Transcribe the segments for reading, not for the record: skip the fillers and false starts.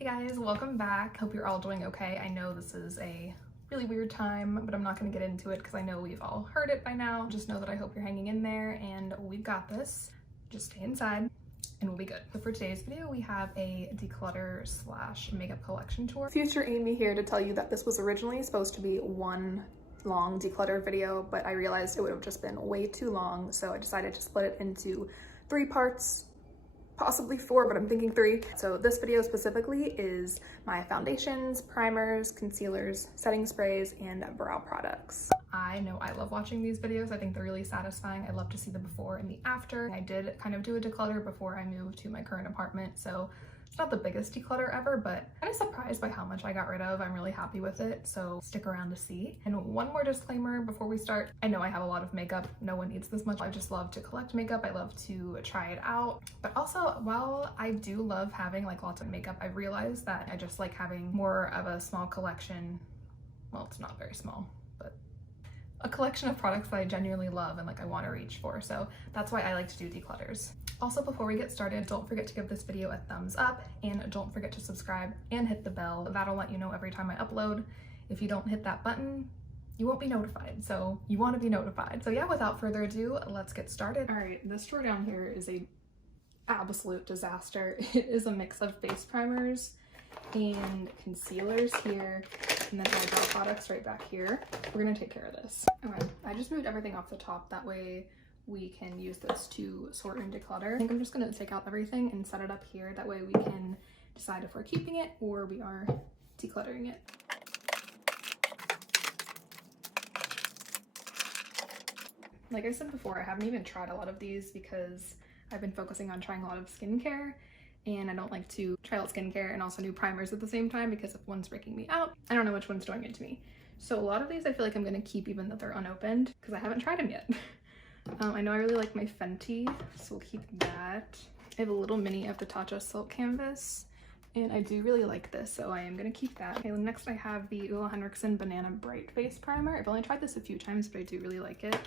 Hey guys, welcome back. Hope you're all doing okay. I know this is a really weird time, but I'm not going to get into it because I know we've all heard it by now. Just know that I hope you're hanging in there and we've got this. Just stay inside and we'll be good. So for today's video, we have a declutter / makeup collection tour. Future Amy here to tell you that this was originally supposed to be one long declutter video, but I realized it would have just been way too long, so I decided to split it into 3 parts. Possibly 4, but I'm thinking 3. So this video specifically is my foundations, primers, concealers, setting sprays, and brow products. I know I love watching these videos. I think they're really satisfying. I love to see the before and the after. I did kind of do a declutter before I moved to my current apartment, so it's not the biggest declutter ever, but I'm kind of surprised by how much I got rid of. I'm really happy with it, so stick around to see. And one more disclaimer before we start. I know I have a lot of makeup. No one needs this much. I just love to collect makeup. I love to try it out. But also, while I do love having like lots of makeup, I realized that I just like having more of a small collection. Well, it's not very small, but a collection of products that I genuinely love and like I want to reach for. So that's why I like to do declutters. Also, before we get started, don't forget to give this video a thumbs up and don't forget to subscribe and hit the bell. That'll let you know every time I upload. If you don't hit that button, you won't be notified. So you want to be notified. So yeah, without further ado, let's get started. All right, this drawer down here is a absolute disaster. It is a mix of face primers and concealers here, and then eyebrow products right back here. We're gonna take care of this. Okay, I just moved everything off the top. That way we can use this to sort and declutter. I think I'm just gonna take out everything and set it up here. That way we can decide if we're keeping it or we are decluttering it. Like I said before, I haven't even tried a lot of these because I've been focusing on trying a lot of skincare, and I don't like to try out skincare and also do primers at the same time because if one's breaking me out, I don't know which one's doing it to me. So a lot of these I feel like I'm gonna keep even though they're unopened because I haven't tried them yet. I know I really like my Fenty, so we'll keep that. I have a little mini of the Tatcha Silk Canvas, and I do really like this, so I am gonna keep that. Okay, next I have the Ulla Henriksen Banana Bright Face Primer. I've only tried this a few times, but I do really like it.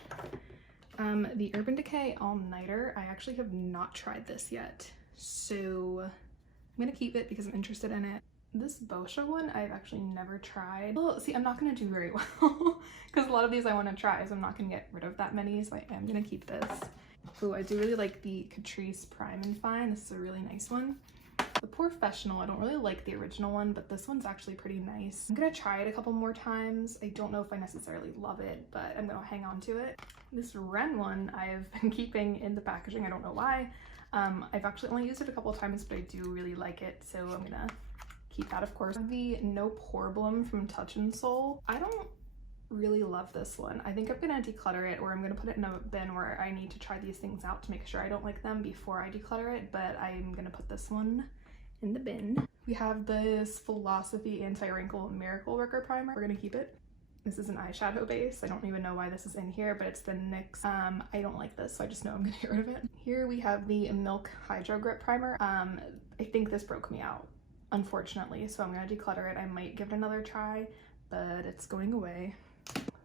The Urban Decay All Nighter. I actually have not tried this yet, so I'm gonna keep it because I'm interested in it. This Boscia one I've actually never tried. Well, see, I'm not gonna do very well because a lot of these I want to try, so I'm not gonna get rid of that many, so I am gonna keep this. Ooh, I do really like the Catrice Prime and Fine. This is a really nice one. The Professional, I don't really like the original one, but this one's actually pretty nice. I'm gonna try it a couple more times. I don't know if I necessarily love it, but I'm gonna hang on to it. This Ren one I've been keeping in the packaging. I don't know why. I've actually only used it a couple of times, but I do really like it, so I'm gonna keep that, of course. The No Problem from Touch in Sol. I don't really love this one. I think I'm gonna declutter it, or I'm gonna put it in a bin where I need to try these things out to make sure I don't like them before I declutter it, but I'm gonna put this one in the bin. We have this Philosophy Anti-Wrinkle Miracle Worker Primer. We're gonna keep it. This is an eyeshadow base. I don't even know why this is in here, but it's the NYX. I don't like this, so I just know I'm gonna get rid of it. Here we have the Milk Hydro Grip Primer. I think this broke me out, unfortunately, so I'm gonna declutter it. I might give it another try, but it's going away.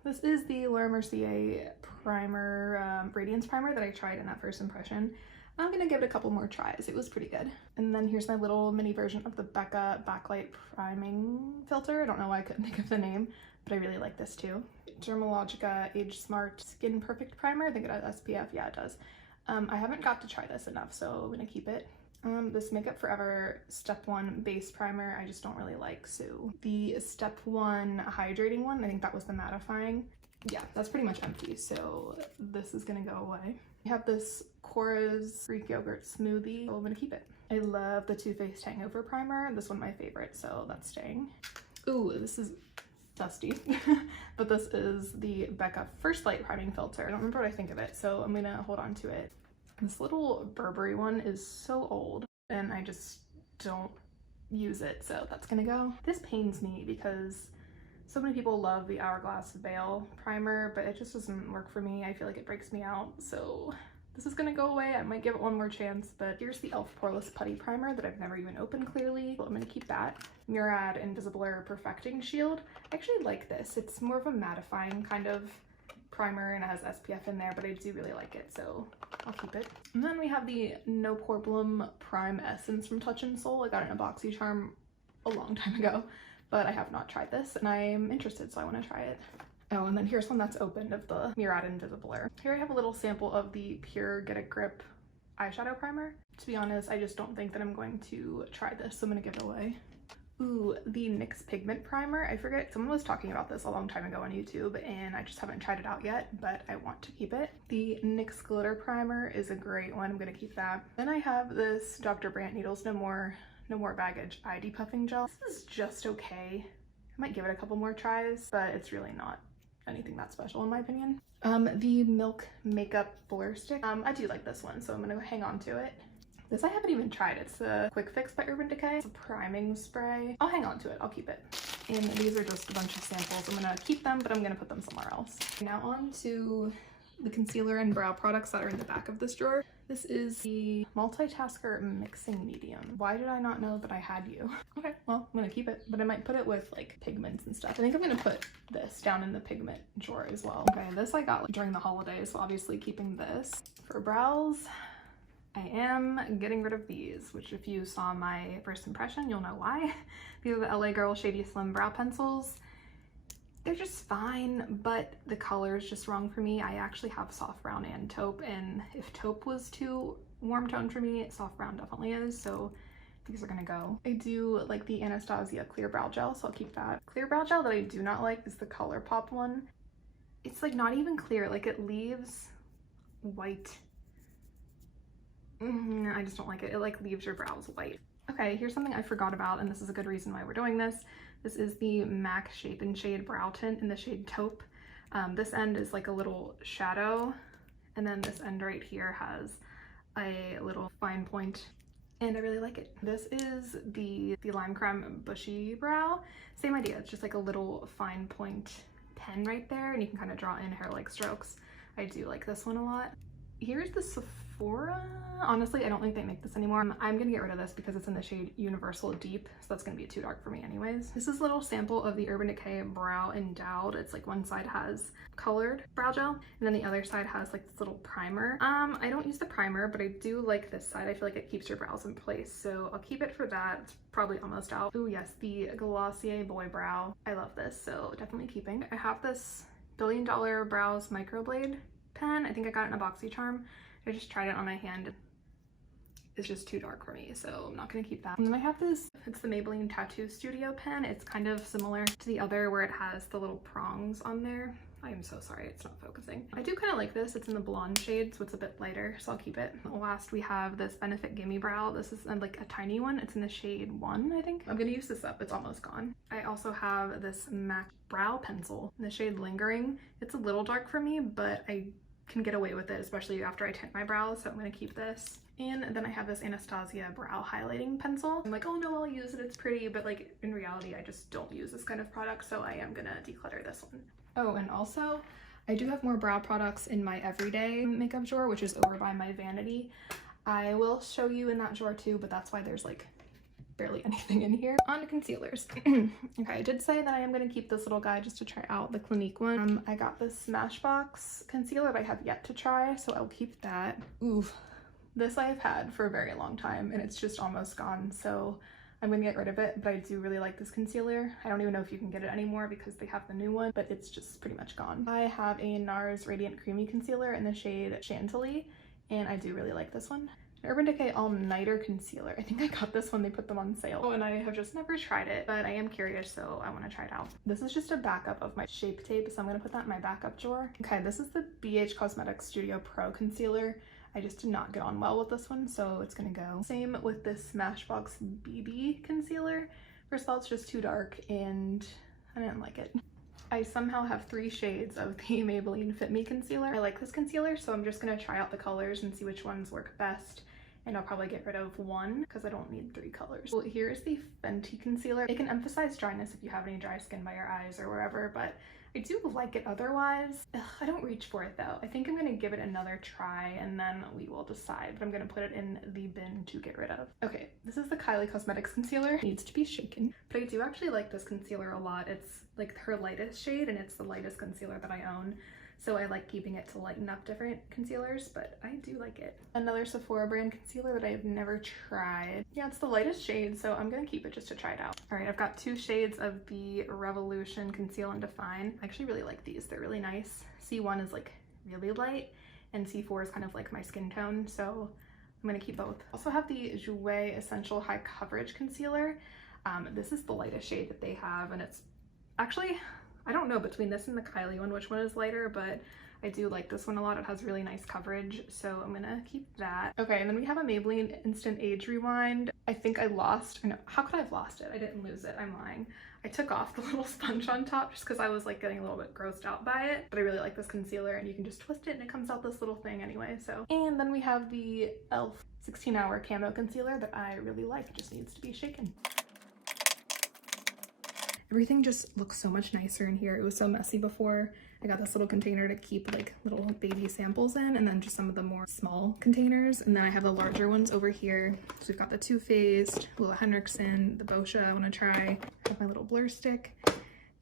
This is the Laura Mercier primer, Radiance Primer that I tried in that first impression. I'm gonna give it a couple more tries. It was pretty good. And then here's my little mini version of the Becca Backlight Priming Filter. I don't know why I couldn't think of the name, but I really like this too. Dermalogica Age Smart Skin Perfect Primer. I think it has SPF. Yeah, it does. I haven't got to try this enough, so I'm gonna keep it. This Makeup Forever Step 1 Base Primer, I just don't really like, so the Step 1 Hydrating one, I think that was the mattifying. Yeah, that's pretty much empty, so this is gonna go away. We have this Cora's Greek Yogurt Smoothie, so I'm gonna keep it. I love the Too Faced Hangover Primer. This one my favorite, so that's staying. Ooh, this is dusty, but this is the Becca First Light Priming Filter. I don't remember what I think of it, so I'm gonna hold on to it. This little Burberry one is so old and I just don't use it, so that's gonna go. This pains me because so many people love the Hourglass Veil Primer, but it just doesn't work for me. I feel like it breaks me out, so this is gonna go away. I might give it one more chance, but here's the e.l.f. Poreless Putty Primer that I've never even opened clearly. So I'm gonna keep that. Murad Invisible Air Perfecting Shield. I actually like this. It's more of a mattifying kind of primer and it has SPF in there, but I do really like it, so I'll keep it. And then we have the No Problem Prime Essence from Touch in Sol. I got it in a BoxyCharm a long time ago, but I have not tried this and I'm interested, so I want to try it. Oh, and then here's one that's opened of the Murad Invisiblur. Here I have a little sample of the Pure Get a Grip eyeshadow primer. To be honest, I just don't think that I'm going to try this, so I'm gonna give it away. Ooh, the NYX Pigment Primer. I forget, someone was talking about this a long time ago on YouTube and I just haven't tried it out yet, but I want to keep it. The NYX Glitter Primer is a great one. I'm gonna keep that. Then I have this Dr. Brandt Needles No More Baggage Eye Depuffing Gel. This is just okay. I might give it a couple more tries, but it's really not anything that special in my opinion. The Milk Makeup Blur Stick. I do like this one, so I'm gonna hang on to it. This I haven't even tried. It's the Quick Fix by Urban Decay. It's a priming spray. I'll hang on to it. I'll keep it. And these are just a bunch of samples. I'm gonna keep them, but I'm gonna put them somewhere else. Now on to the concealer and brow products that are in the back of this drawer. This is the Multitasker Mixing Medium. Why did I not know that I had you? Okay, well, I'm gonna keep it, but I might put it with like pigments and stuff. I think I'm gonna put this down in the pigment drawer as well. Okay, this I got during the holidays, so obviously keeping this. For brows, I am getting rid of these, which if you saw my first impression, you'll know why. These are the LA Girl Shady Slim Brow Pencils. They're just fine, but the color is just wrong for me. I actually have soft brown and taupe, and if taupe was too warm tone for me, soft brown definitely is, so these are gonna go. I do like the Anastasia Clear Brow Gel, so I'll keep that. Clear brow gel that I do not like is the ColourPop one. It's like not even clear, like it leaves white. I just don't like it. It like leaves your brows white. Okay, here's something I forgot about, and this is a good reason why we're doing this. This is the MAC Shape and Shade Brow Tint in the shade Taupe. This end is like a little shadow, and then this end right here has a little fine point, and I really like it. This is the Lime Creme Bushy Brow. Same idea, it's just like a little fine point pen right there, and you can kind of draw in hair-like strokes. I do like this one a lot. Here's the Sephora. Honestly, I don't think they make this anymore. I'm gonna get rid of this because it's in the shade Universal Deep, so that's gonna be too dark for me anyways. This is a little sample of the Urban Decay Brow Endowed. It's like one side has colored brow gel, and then the other side has like this little primer. I don't use the primer, but I do like this side. I feel like it keeps your brows in place, so I'll keep it for that. It's probably almost out. Oh yes, the Glossier Boy Brow. I love this, so definitely keeping. I have this $1 Billion Brows Microblade pen. I think I got it in a BoxyCharm. I just tried it on my hand. It's just too dark for me, so I'm not gonna keep that. And then I have this, it's the Maybelline Tattoo Studio pen. It's kind of similar to the other where it has the little prongs on there. I am so sorry, it's not focusing. I do kind of like this. It's in the blonde shade, so it's a bit lighter, so I'll keep it. Last, we have this Benefit Gimme Brow. This is like a tiny one. It's in the shade 1, I think. I'm gonna use this up. It's almost gone. I also have this MAC Brow Pencil in the shade Lingering. It's a little dark for me, but I can get away with it, especially after I tint my brows, so I'm gonna keep this. And then I have this Anastasia Brow Highlighting Pencil. I'm like, oh no, I'll use it, it's pretty, but like in reality, I just don't use this kind of product, so I am gonna declutter this one. Oh, and also, I do have more brow products in my everyday makeup drawer, which is over by my vanity. I will show you in that drawer too, but that's why there's like barely anything in here. On to concealers. Okay, I did say that I am going to keep this little guy just to try out the Clinique one. I got this Smashbox concealer that I have yet to try, so I'll keep that. Ooh, this I've had for a very long time and it's just almost gone, so I'm gonna get rid of it, but I do really like this concealer. I don't even know if you can get it anymore because they have the new one, but it's just pretty much gone. I have a NARS Radiant Creamy Concealer in the shade Chantilly, and I do really like this one. Urban Decay All Nighter Concealer. I think I got this when they put them on sale. Oh, and I have just never tried it, but I am curious, so I want to try it out. This is just a backup of my Shape Tape, so I'm going to put that in my backup drawer. Okay, this is the BH Cosmetics Studio Pro Concealer. I just did not get on well with this one, so it's gonna go. Same with this Smashbox BB Concealer. First of all, it's just too dark and I didn't like it. I somehow have 3 shades of the Maybelline Fit Me Concealer. I like this concealer, so I'm just gonna try out the colors and see which ones work best. And I'll probably get rid of one because I don't need 3 colors. Well, here's the Fenty Concealer. It can emphasize dryness if you have any dry skin by your eyes or wherever, but I do like it otherwise. Ugh, I don't reach for it though. I think I'm gonna give it another try and then we will decide, but I'm gonna put it in the bin to get rid of. Okay, this is the Kylie Cosmetics Concealer. It needs to be shaken, but I do actually like this concealer a lot. It's like her lightest shade and it's the lightest concealer that I own. so I like keeping it to lighten up different concealers, but I do like it. Another Sephora brand concealer that I've never tried. Yeah, it's the lightest shade, so I'm gonna keep it just to try it out. All right, I've got 2 shades of the Revolution Conceal and Define. I actually really like these. They're really nice. C1 is like really light, and C4 is kind of like my skin tone, so I'm gonna keep both. I also have the Jouer Essential High Coverage Concealer. This is the lightest shade that they have, and it's actually, I don't know between this and the Kylie one which one is lighter, but I do like this one a lot. It has really nice coverage, so I'm gonna keep that. Okay, and then we have a Maybelline Instant Age Rewind. I think I lost, or no, how could I have lost it? I didn't lose it, I'm lying. I took off the little sponge on top just because I was like getting a little bit grossed out by it, but I really like this concealer, and you can just twist it and it comes out this little thing anyway, so. And then we have the e.l.f. 16-Hour Camo Concealer that I really like. It just needs to be shaken. Everything just looks so much nicer in here. It was so messy before. I got this little container to keep like little baby samples in, and then just some of the more small containers. And then I have the larger ones over here. So we've got the Too Faced, Lila Henriksen, the Boscia I want to try. I have my little blur stick.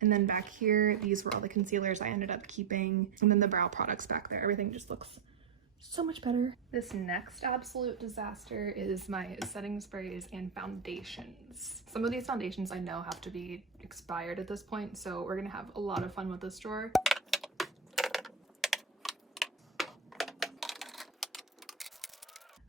And then back here, these were all the concealers I ended up keeping. And then the brow products back there. Everything just looks so much better. This next absolute disaster is my setting sprays and foundations. Some of these foundations I know have to be expired at this point, so we're gonna have a lot of fun with this drawer.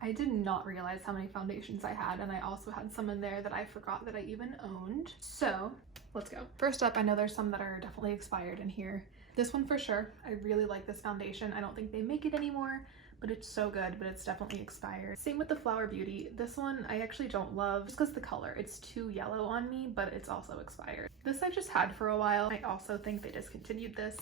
I did not realize how many foundations I had, and I also had some in there that I forgot that I even owned. So let's go. First up, I know there's some that are definitely expired in here. This one for sure. I really like this foundation. I don't think they make it anymore, but it's so good, but it's definitely expired. Same with the Flower Beauty. This one I actually don't love just because the color. It's too yellow on me, but it's also expired. This I just had for a while. I also think they discontinued this.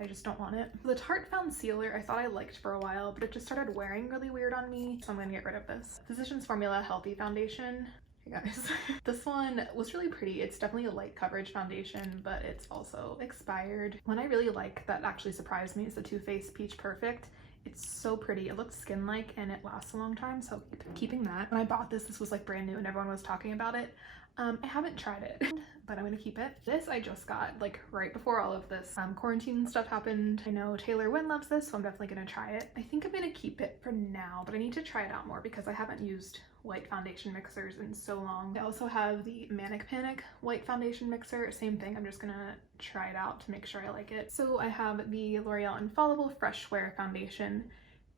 I just don't want it. The Tarte Foundsealer I thought I liked for a while, but it just started wearing really weird on me, so I'm gonna get rid of this. Physicians Formula Healthy Foundation. Hey guys. This one was really pretty. It's definitely a light coverage foundation, but it's also expired. One I really like that actually surprised me is the Too Faced Peach Perfect. It's so pretty. It looks skin-like and it lasts a long time, so keeping that. When I bought this, this was like brand new and everyone was talking about it. I haven't tried it, but I'm gonna keep it. This I just got like right before all of this quarantine stuff happened. I know Taylor Wynn loves this, so I'm definitely gonna try it. I think I'm gonna keep it for now, but I need to try it out more because I haven't used white foundation mixers in so long. I also have the Manic Panic white foundation mixer. Same thing, I'm just gonna try it out to make sure I like it. So I have the L'Oreal Infallible Fresh Wear foundation,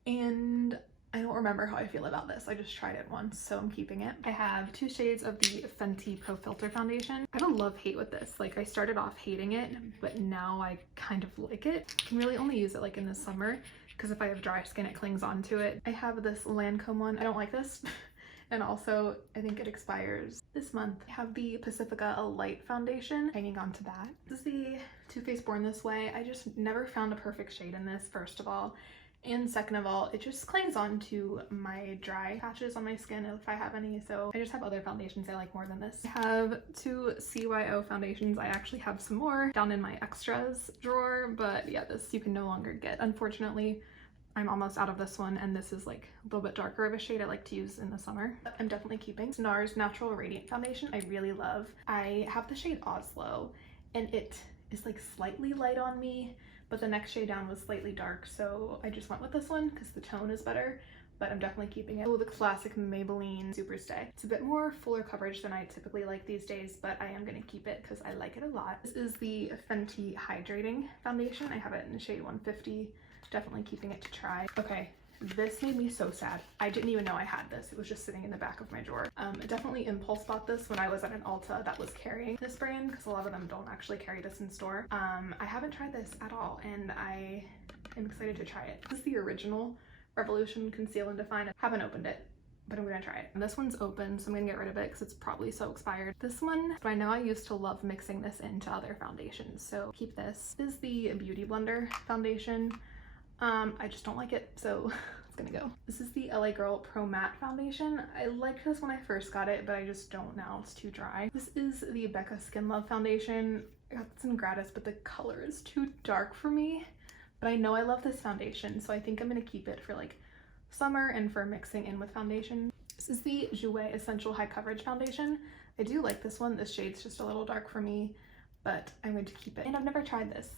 and I don't remember how I feel about this. I just tried it once, so I'm keeping it. I have 2 shades of the Fenty Pro Filter foundation. I have a love-hate with this. Like, I started off hating it, but now I kind of like it. I can really only use it like in the summer because if I have dry skin, it clings onto it. I have this Lancome one. I don't like this. And also, I think it expires this month. I have the Pacifica Light Foundation, hanging on to that. This is the Too Faced Born This Way. I just never found a perfect shade in this, first of all. And second of all, it just clings on to my dry patches on my skin if I have any, so I just have other foundations I like more than this. I have 2 CYO foundations. I actually have some more down in my extras drawer, but yeah, this you can no longer get, unfortunately. I'm almost out of this one, and this is like a little bit darker of a shade I like to use in the summer. I'm definitely keeping NARS Natural Radiant Foundation. I really love. I have the shade Oslo, and it is like slightly light on me, but the next shade down was slightly dark, so I just went with this one because the tone is better, but I'm definitely keeping it. Oh, the classic Maybelline Superstay. It's a bit more fuller coverage than I typically like these days, but I am gonna keep it because I like it a lot. This is the Fenty Hydrating Foundation. I have it in the shade 150. Definitely keeping it to try. Okay, this made me so sad. I didn't even know I had this. It was just sitting in the back of my drawer. I definitely impulse bought this when I was at an Ulta that was carrying this brand because a lot of them don't actually carry this in store. I haven't tried this at all, and I am excited to try it. This is the original Revolution Conceal and Define. I haven't opened it, but I'm gonna try it. And this one's open, so I'm gonna get rid of it because it's probably so expired. This one, but I know I used to love mixing this into other foundations, so keep this. This is the Beauty Blender foundation. I just don't like it, so it's gonna go. This is the LA Girl Pro Matte Foundation. I liked this when I first got it, but I just don't now. It's too dry. This is the Becca Skin Love Foundation. I got this in gratis, but the color is too dark for me. But I know I love this foundation, so I think I'm gonna keep it for like summer and for mixing in with foundation. This is the Jouer Essential High Coverage Foundation. I do like this one. This shade's just a little dark for me, but I'm going to keep it. And I've never tried this.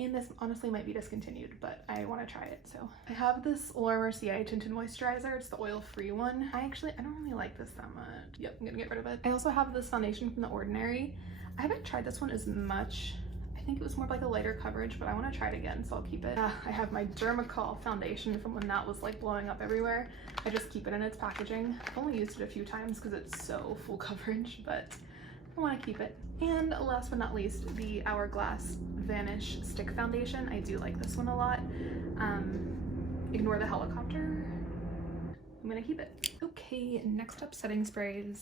And this honestly might be discontinued, but I want to try it. So I have this Laura Mercier tinted moisturizer. It's the oil-free one. I don't really like this that much. Yep, I'm gonna get rid of it. I also have this foundation from The Ordinary. I haven't tried this one as much. I think it was more like a lighter coverage, but I want to try it again, so I'll keep it. I have my Dermacol foundation from when that was like blowing up everywhere. I just keep it in its packaging. I've only used it a few times because it's so full coverage, but I want to keep it. And last but not least, the Hourglass Vanish Stick Foundation. I do like this one a lot. Ignore the helicopter. I'm gonna keep it. Okay, next up, setting sprays.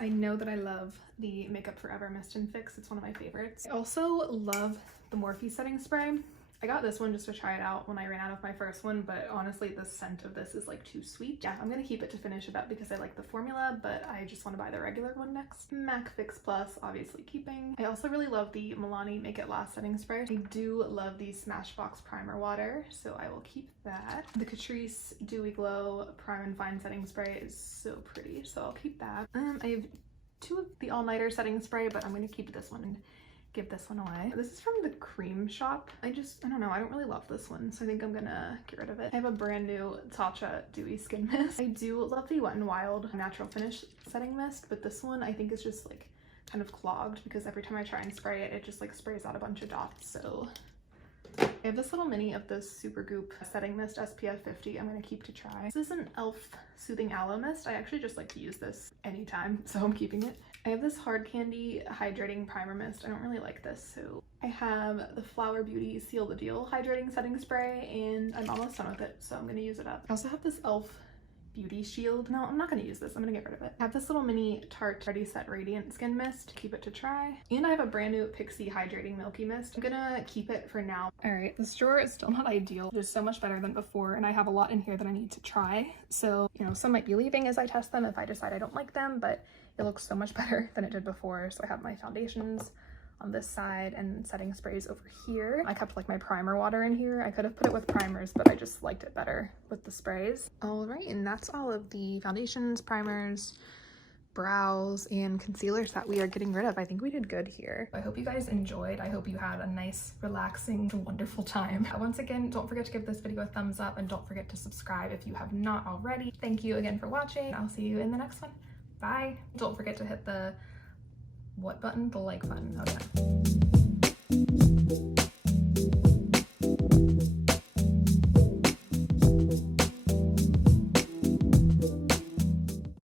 I know that I love the Makeup Forever Mist and Fix. It's one of my favorites. I also love the Morphe setting spray. I got this one just to try it out when I ran out of my first one, but honestly the scent of this is like too sweet. Yeah, I'm gonna keep it to finish it up because I like the formula, but I just want to buy the regular one next. MAC Fix Plus, obviously keeping. I also really love the Milani Make It Last setting spray. I do love the Smashbox Primer Water, so I will keep that. The Catrice Dewy Glow Prime and Fine setting spray is so pretty, so I'll keep that. I have two of the All-Nighter setting spray, but I'm gonna keep this one and give this one away. This is from the Cream Shop. I don't know, I don't really love this one, so I think I'm gonna get rid of it. I have a brand new Tatcha Dewy Skin Mist. I do love the Wet n Wild Natural Finish setting mist, but this one I think is just like kind of clogged because every time I try and spray it, it just like sprays out a bunch of dots, so. I have this little mini of this Supergoop setting mist SPF 50 I'm gonna keep to try. This is an e.l.f. Soothing Aloe Mist. I actually just like to use this anytime, so I'm keeping it. I have this Hard Candy Hydrating Primer Mist. I don't really like this, so I have the Flower Beauty Seal the Deal Hydrating Setting Spray, and I'm almost done with it, so I'm gonna use it up. I also have this e.l.f. Beauty Shield. No, I'm not gonna use this. I'm gonna get rid of it. I have this little mini Tarte Ready Set Radiant Skin Mist. Keep it to try. And I have a brand new Pixi Hydrating Milky Mist. I'm gonna keep it for now. All right, this drawer is still not ideal. It's so much better than before, and I have a lot in here that I need to try. So, you know, some might be leaving as I test them if I decide I don't like them, but it looks so much better than it did before. So I have my foundations on this side and setting sprays over here. I kept like my primer water in here. I could have put it with primers, but I just liked it better with the sprays. All right, and that's all of the foundations, primers, brows, and concealers that we are getting rid of. I think we did good here. I hope you guys enjoyed. I hope you had a nice, relaxing, wonderful time. Once again, don't forget to give this video a thumbs up and don't forget to subscribe if you have not already. Thank you again for watching. I'll see you in the next one. Bye. Don't forget to hit the what button? The like button. Okay.